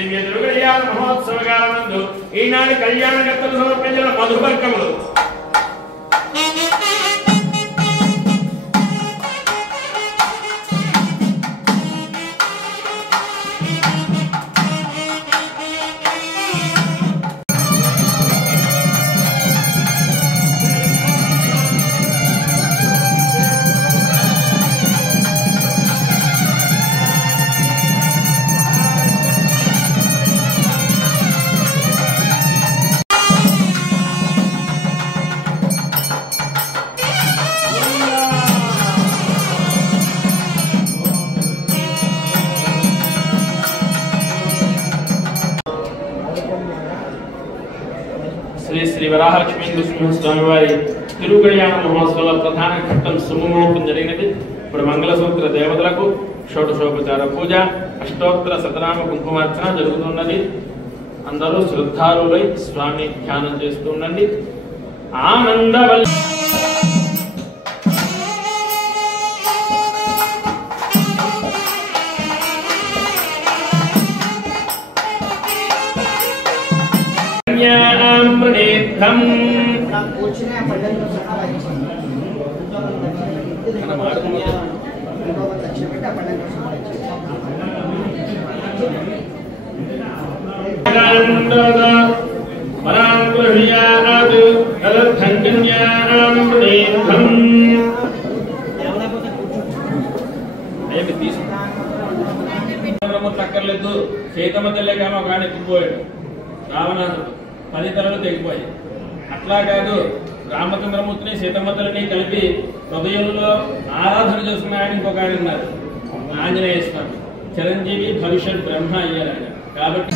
దివ్య తిరుకళ్యాణ మహోత్సవ కాలమందు ఈనాడు కళ్యాణకర్తలు సమర్పించిన మధుపర్కములు శ్రీ శ్రీ వరాహలక్ష్మీ నృసింహస్వామి వారి తిరుకళ్యాణ మహోత్సవ ప్రధాన ఘట్టం సుముహూర్తం జరిగినది. ఇప్పుడు మంగళసూత్ర దేవతలకు షోడశోపచార పూజ, అష్టోత్తర శతనామ కుంకుమార్చన జరుగుతున్నది. అందరూ శ్రద్ధాలులై స్వామి ధ్యానం చేస్తూ ఉండండి. ఆనందవల్ తక్కర్లేదు. సీతమ్మ తెల్లగానో ఒక ఆయన ఎత్తిపోయాడు, రావణాసుడు 10 తలలు తెగిపోయాయి. అట్లా కాదు, రామచంద్రమూర్తిని సీతమ్మ తల్లిని కలిపి హృదయంలో ఆరాధన చేసుకున్న ఆయన ఇంకొక ఆయన ఉన్నారు, ఆంజనేయ స్వామి. చిరంజీవి భవిష్యత్ బ్రహ్మ అయ్యారు ఆయన. కాబట్టి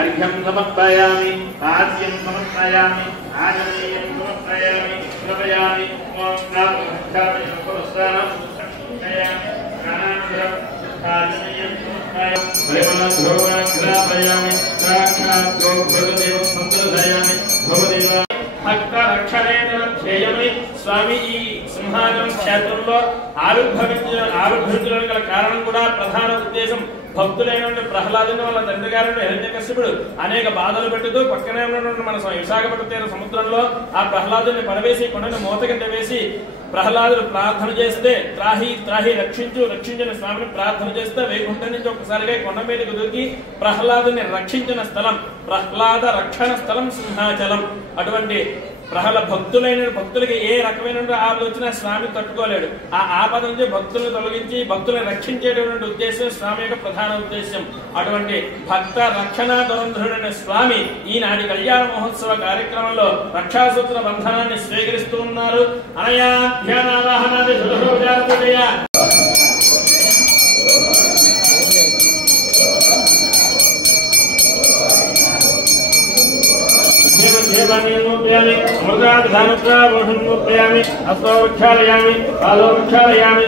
अर्घ्यं समर्पयामि, आद्यं समर्पयामि, आचरणीयं समर्पयामि, प्रपयामि, ओम नमो भगवते पुरुषाणां समर्पयामि, प्राणायामं आचरणीयं समर्पयामि, परिमलघोराग्रापयामि, साक्षात् भगवदेव संदर्शयामि, भगवदेव భక్త రక్షణేన ధ్యేయమై స్వామి ఈ సింహాచలం క్షేత్రంలో ఆవిర్భవించడానికి గల కారణం కూడా ప్రధాన ఉద్దేశం భక్తులైన ప్రహ్లాదుని వాళ్ళ తండ్రి గారు హిరణ్యకశిపుడు అనేక బాధలు పెట్టుతూ పక్కనే ఉన్నటువంటి మన విశాఖపట్నం తీర సముద్రంలో ఆ ప్రహ్లాదుని పడవేసి కొండను మూత కింద వేసి ప్రహ్లాదుడు ప్రార్థన చేస్తే త్రాహి త్రాహి రక్షించిన స్వామిని ప్రార్థన చేస్తే వైకుంఠం నుంచి ఒక్కసారిగా కొండ మీదకు దూకి ప్రహ్లాదుని రక్షించిన స్థలం, ప్రహ్లాద రక్షణ స్థలం సింహాచలం. అటువంటి భక్తులకి ఏ రకమైన ఆపద స్వామి తట్టుకోలేడు. ఆ ఆపద నుంచి భక్తులను తొలగించి భక్తులను రక్షించేటటువంటి ఉద్దేశం స్వామి యొక్క ప్రధాన ఉద్దేశం. అటువంటి భక్త రక్షణ దురంధరుడైన స్వామి ఈనాటి కళ్యాణ మహోత్సవ కార్యక్రమంలో రక్షాసూత్ర బంధనాన్ని స్వీకరిస్తూ ఉన్నారు. అనయా ధ్యానావాహనాది సులభోపచారతోయ अमृताधानुत्वाभूषणमुत्पयामि, हस्तौ प्रक्षालयामि, पादौ प्रक्षालयामि,